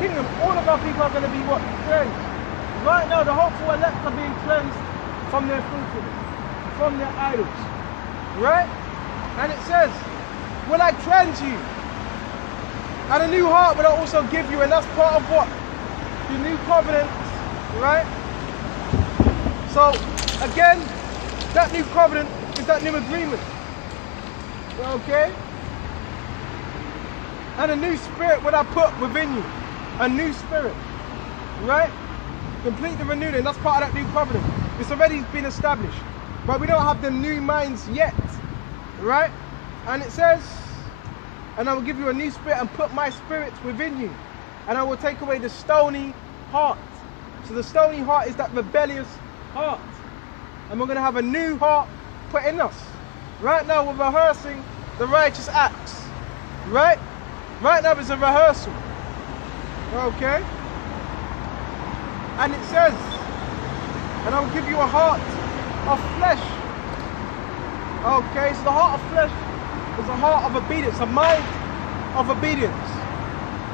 kingdom, all of our people are going to be what? Cleansed. Right now, the hopeful elect are being cleansed from their filthiness, from their idols. Right? And it says, will I cleanse you? And a new heart will I also give you, and that's part of what? The new covenant, right? So, again, that new covenant is that new agreement. Okay? And a new spirit will I put within you. A new spirit. Right? Completely renewed, and that's part of that new covenant. It's already been established. But we don't have the new minds yet. Right? And it says, and I will give you a new spirit and put my spirit within you. And I will take away the stony heart. So the stony heart is that rebellious heart. And we're going to have a new heart put in us. Right now we're rehearsing the righteous acts. Right? Right now it's a rehearsal. Okay? And it says, and I will give you a heart of flesh. Okay, so the heart of flesh is a heart of obedience, a mind of obedience.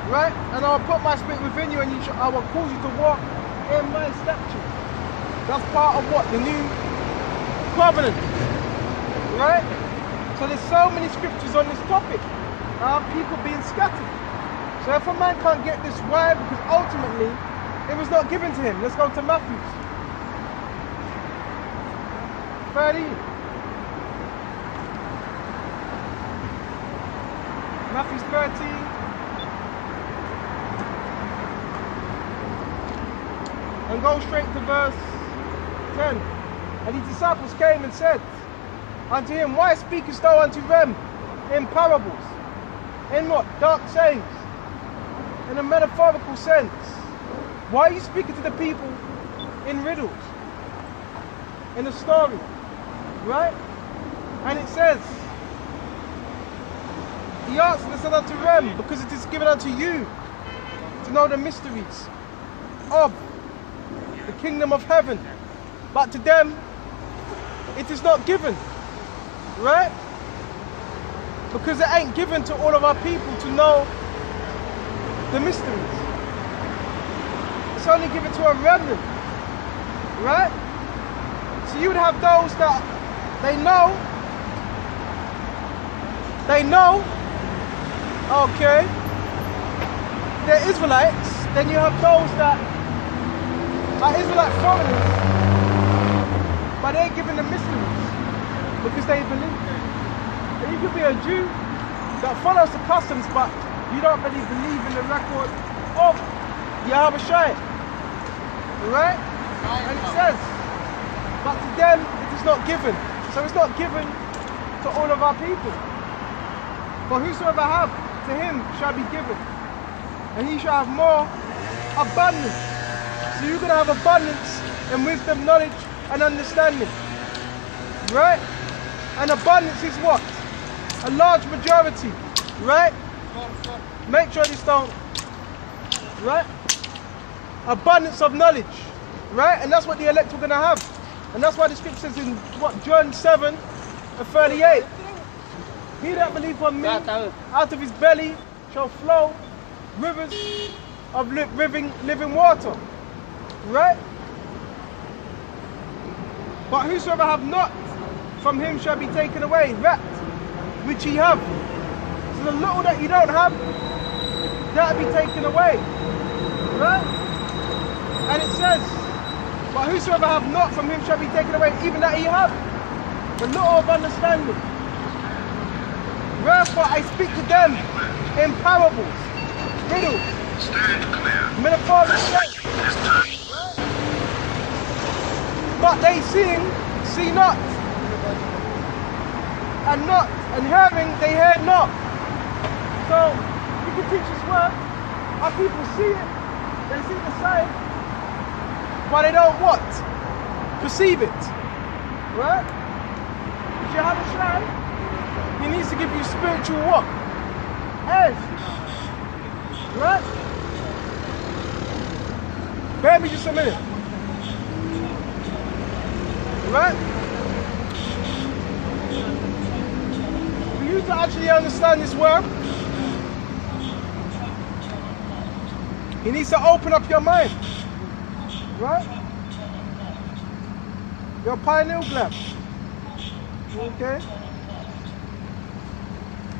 Right? And I will put my spirit within you, and I will cause you to walk in my statutes. That's part of what? The new covenant. Right? So there's so many scriptures on this topic. People being scattered. So if a man can't get this, why? Because ultimately, it was not given to him. Let's go to Matthew 30. Matthew 30. And go straight to verse 10. And his disciples came and said unto him, why speakest thou unto them in parables? In what? Dark sayings. In a metaphorical sense. Why are you speaking to the people in riddles? In a story. Right? And it says, he answered and said unto them, because it is given unto you to know the mysteries of the kingdom of heaven. But to them, it is not given. Right? Because it ain't given to all of our people to know the mysteries. It's only given to a remnant. Right? So you would have those that they know, okay, they're Israelites. Then you have those that are Israelite foreigners, but they ain't given the mysteries because they believe. And you could be a Jew that follows the customs, but you don't really believe in the record of Yahawashi. Right? And it says, but to them it is not given. So it's not given to all of our people. For whosoever have, to him shall be given. And he shall have more abundance. So you're going to have abundance in wisdom, knowledge, and understanding. Right? And abundance is what? A large majority. Right? Make sure this don't. Right? Abundance of knowledge. Right? And that's what the elect are going to have. And that's why the scripture says in what? John 7 and 38. He that believeth on me, out of his belly shall flow rivers of living water. Right? But whosoever have not, from him shall be taken away that which ye have. So the little that you don't have, that'll be taken away. Right? And it says, but whosoever have not, from him shall be taken away, even that ye have. The little of understanding. Wherefore I speak to them in parables, riddles, metaphorical sense. But they seeing, see not. And hearing, they hear not. So, you can teach this word. Our people see it, they see the sign, but they don't what? Perceive it. Right? If you have a shrine, he needs to give you spiritual what? Edge. Right? Bear me just a minute. Right? For you to actually understand this word, He needs to open up your mind. Right? Your pineal gland. Okay?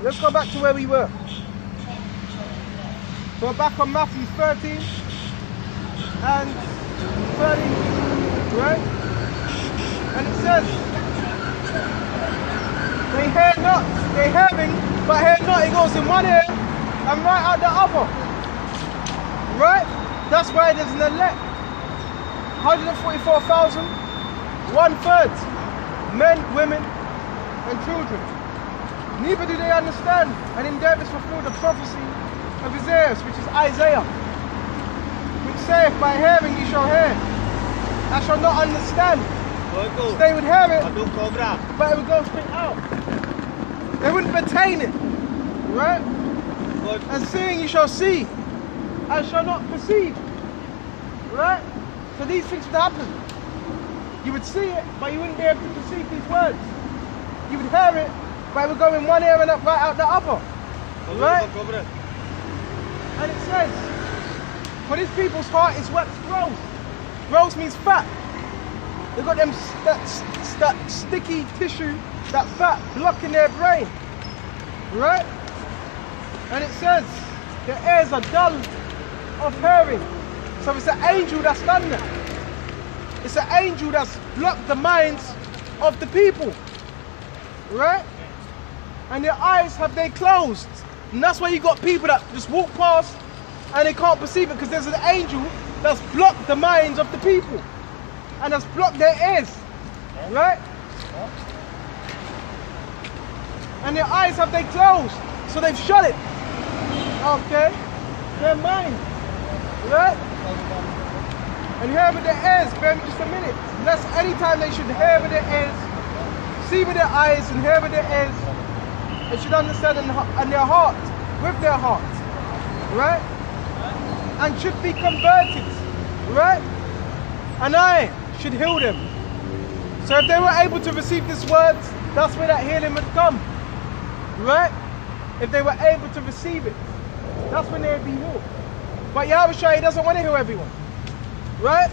Let's go back to where we were. So we're back on Matthew 13 and 13, right? And it says, they hear not, they hearing, but hear not. It goes in one ear and right out the other. Right? That's why there's an elect. 144,000, 1/3 men, women, and children. Neither do they understand, and in them is fulfilled the prophecy of Isaiah, which is Isaiah, which saith, by hearing you shall hear, I shall not understand. So they would hear it, but it would go straight out. They wouldn't retain it, right? And seeing you shall see, I shall not perceive, right? So these things would happen. You would see it, but you wouldn't be able to perceive these words. You would hear it, but it would go in one ear and right out the other, right? And it says, for this people's heart is what's gross. Gross means fat. They've got them that sticky tissue, that fat blocking their brain, right? And it says, their ears are dull of hearing. So it's an angel that's done that. It's an angel that's blocked the minds of the people, right? And their eyes have they closed. And that's why you got people that just walk past and they can't perceive it, because there's an angel that's blocked the minds of the people and that's blocked their ears, right? And their eyes have they closed, so they've shut it, okay? Their mind, right? And hear with their ears, bear me just a minute. Lest any time they should hear with their ears, see with their eyes, and hear with their ears, they should understand in their heart, with their heart, right? And should be converted, right? And I should heal them. So if they were able to receive this word, that's where that healing would come, right? If they were able to receive it, that's when they would be healed. But Yahawashi, he doesn't want to heal everyone, right?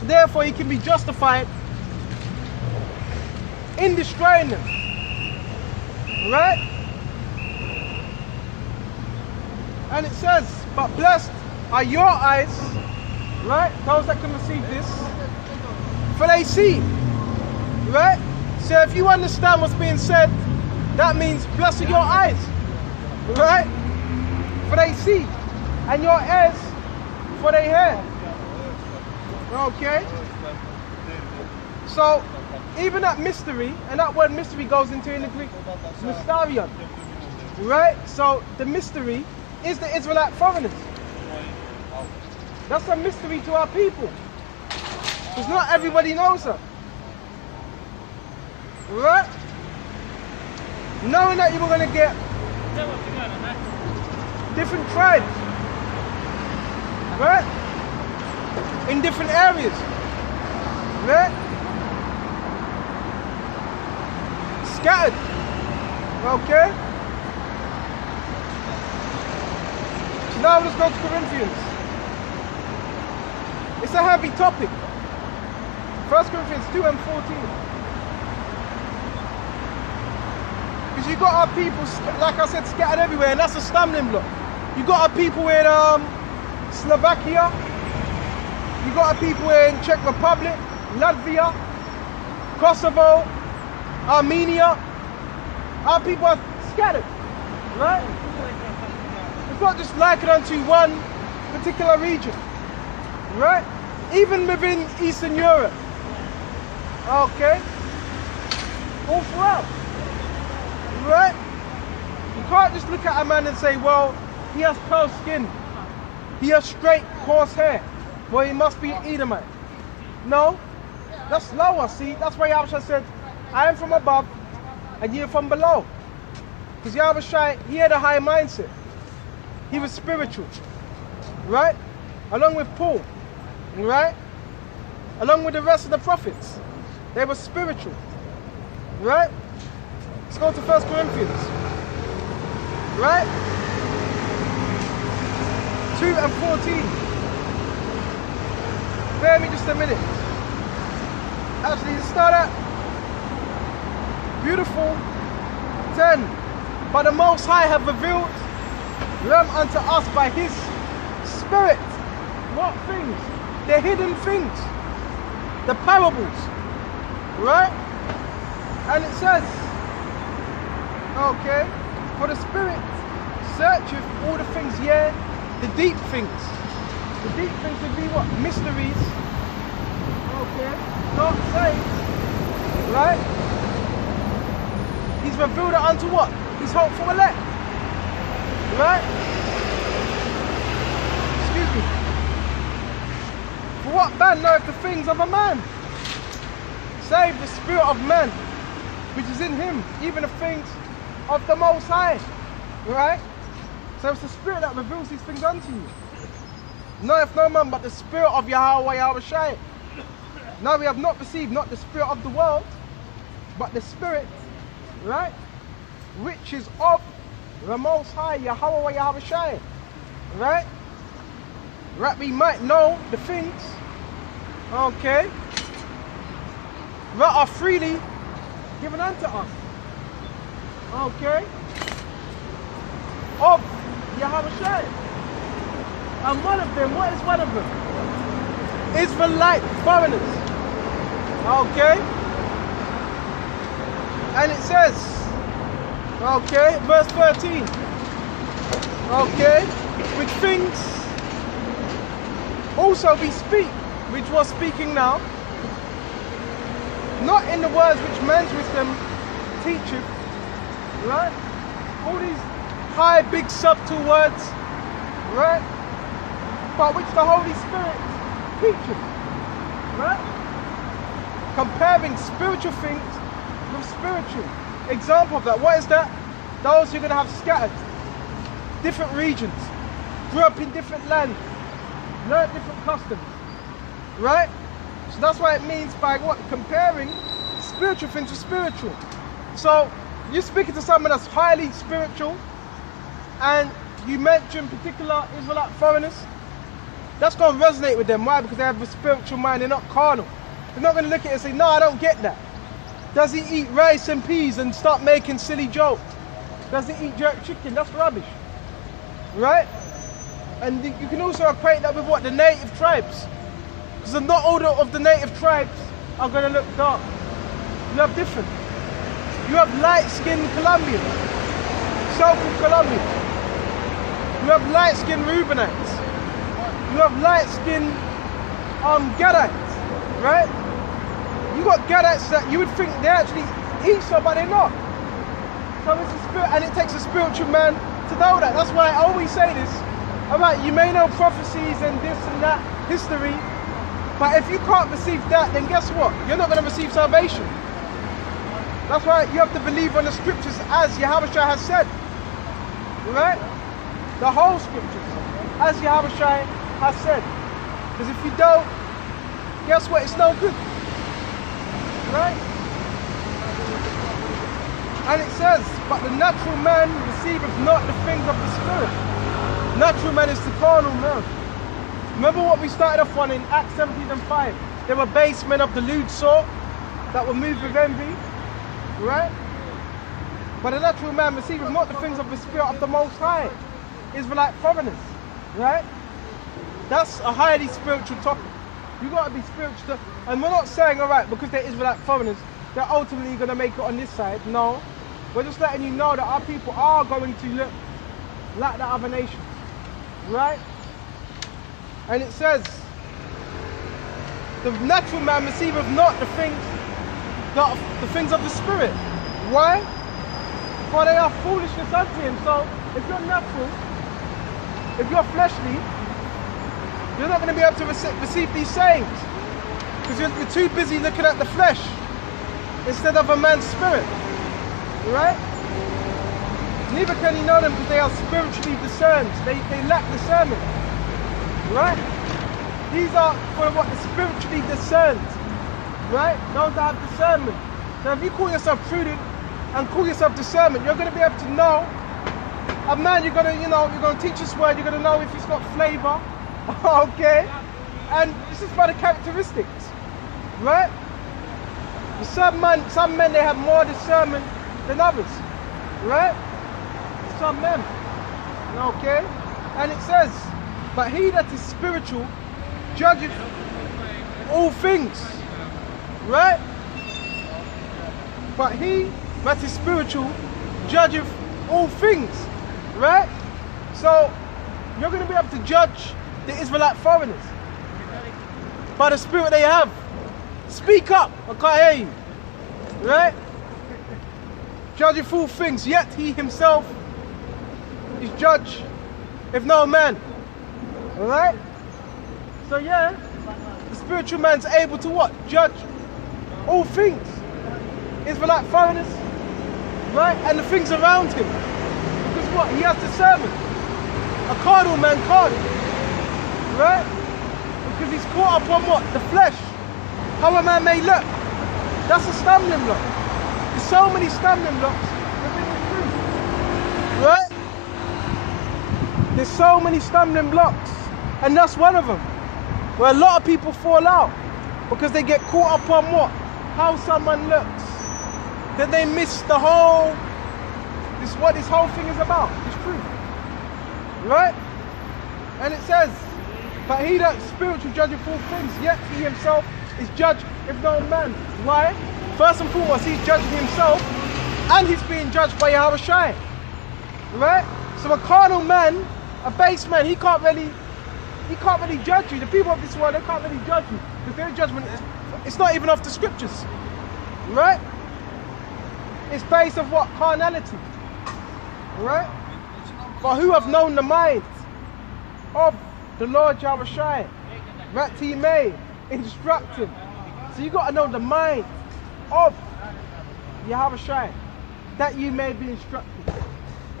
So therefore he can be justified in destroying them, right? And it says, but blessed are your eyes, right? Those that can receive this, for they see, right? So if you understand what's being said, that means blessed are your eyes, right? For they see, and your ears, for they hear. Okay? So, even that mystery, and that word mystery goes into in the Greek, mysterion, right? So, the mystery is the Israelite foreigners. That's a mystery to our people, because not everybody knows her, right? Knowing that you were going to get different tribes, right? In different areas, right? Scattered, okay? So now let's go to Corinthians. It's a heavy topic. 1 Corinthians 2 and 14. Because you got our people, like I said, scattered everywhere, and that's a stumbling block. You got our people in Slovakia. You got our people in Czech Republic, Latvia, Kosovo, Armenia. Our people are scattered, right? It's not just likened unto one particular region, right? Even within Eastern Europe, okay? All throughout, right? You can't just look at a man and say, well, he has pale skin, he has straight, coarse hair, well, he must be an Edomite. No, that's lower, see? That's why Yahawashi said, I am from above, and you're from below. Because Yahawashi, he had a high mindset. He was spiritual, right? Along with Paul, right? Along with the rest of the prophets. They were spiritual, right? Let's go to 1 Corinthians, right? 2 and 14. Bear me just a minute. Actually, let's start at beautiful 10. But the Most High have revealed them unto us by his Spirit. What things? The hidden things. The parables. Right? And it says, okay, for the Spirit searcheth all the things, yeah, the deep things. The deep things would be what? Mysteries. Okay. Not saved. Right? He's revealed it unto what? His hopeful elect. Right? Excuse me. For what man knoweth the things of a man? Save the spirit of man, which is in him, even the things of the Most High. Right? So it's the Spirit that reveals these things unto you. Knoweth no man but the Spirit of Yahawashi. Now we have not received not the spirit of the world, but the Spirit, right? Which is of the Most High, Yahawashi. Right? That we might know the things, okay, that are freely given unto us. Okay? Of Yahawashi. And one of them, what is one of them? Israelite foreigners. Okay? And it says, okay, verse 13. Okay? Which things also we speak, which was speaking now, not in the words which man's wisdom teacheth, right? All these high, big, subtle words, right? But which the Holy Spirit teaches, right? Comparing spiritual things with spiritual. Example of that, what is that? Those who are going to have scattered, different regions, grew up in different lands, learned different customs, right? So that's what it means by what? Comparing spiritual things with spiritual. So you're speaking to someone that's highly spiritual and you mention particular Israelite foreigners, that's going to resonate with them. Why? Because they have a spiritual mind, they're not carnal. They're not going to look at it and say, no, I don't get that. Does he eat rice and peas and start making silly jokes? Does he eat jerk chicken? That's rubbish, right? And you can also equate that with what? The native tribes. Because not all of the native tribes are going to look dark. You have different. You have light-skinned Colombians, Southern Colombia. You have light-skinned Reubenites. You have light-skinned Gadites, right? You got Gadites that you would think they actually eat some, but they're not. So it's a spirit, and it takes a spiritual man to know that. That's why I always say this. All right, you may know prophecies and this and that, history, but if you can't receive that, then guess what? You're not going to receive salvation. That's why you have to believe on the scriptures as Yahawashi has said. Right? The whole scriptures, as Yahawashi has said. Because if you don't, guess what? It's no good. Right? And it says, but the natural man receiveth not the things of the Spirit. Natural man is the carnal man. Remember what we started off on in Acts 17:5? They were base men of the lewd sort that were moved with envy. Right? But the natural man receiveth not the things of the Spirit of the Most High. Israelite foreigners. Right? That's a highly spiritual topic. You got to be spiritual. And we're not saying, all right, because they're Israelite foreigners, they're ultimately going to make it on this side. No. We're just letting you know that our people are going to look like the other nations. Right? And it says, the natural man receiveth not the things of the Spirit. Why? For they are foolishness unto him. So if you're natural, if you're fleshly, you're not going to be able to receive these sayings. Because you're too busy looking at the flesh instead of a man's spirit. Right? Neither can you know them because they are spiritually discerned. They lack discernment. Right? These are for what is spiritually discerned. Right? Those that have discernment. So if you call yourself prudent and call yourself discernment, you're going to be able to know a man, you're gonna, you're gonna teach this word, you're gonna know if he's got flavor, okay? And this is by the characteristics, right? Some men, they have more discernment than others, right? Some men, okay? And it says, but he that is spiritual judgeth all things, right? But he that is spiritual judgeth all things, right? So you're going to be able to judge the Israelite foreigners by the spirit they have. Speak up, I can't hear you, right? Judgeth all things, yet he himself is judge, if no man, all right? So yeah, the spiritual man's able to what? Judge all things. Israelite foreigners, right? And the things around him. Because what? He has discernment. A carnal man can't, right? Because he's caught up on what? The flesh. How a man may look. That's a stumbling block. There's so many stumbling blocks within the truth, right? There's so many stumbling blocks, and that's one of them. Where a lot of people fall out because they get caught up on what? How someone looks. Then they miss the whole, what this whole thing is about, this truth, right? And it says, but he that spiritual judgeth all things, yet he himself is judged if no man. Why? First and foremost, he's judging himself, and he's being judged by Yahawashi, right? So a carnal man, a base man, he can't really judge you. The people of this world, they can't really judge you, because their judgment it's not even off the scriptures, right? It's based on what? Carnality, right? But who have known the mind of the Lord Yahawashi, that he may instruct him. So you got to know the mind of Yahawashi, that you may be instructed.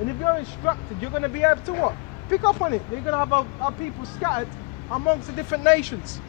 And if you're instructed, you're going to be able to what? Pick up on it. You're going to have our people scattered amongst the different nations.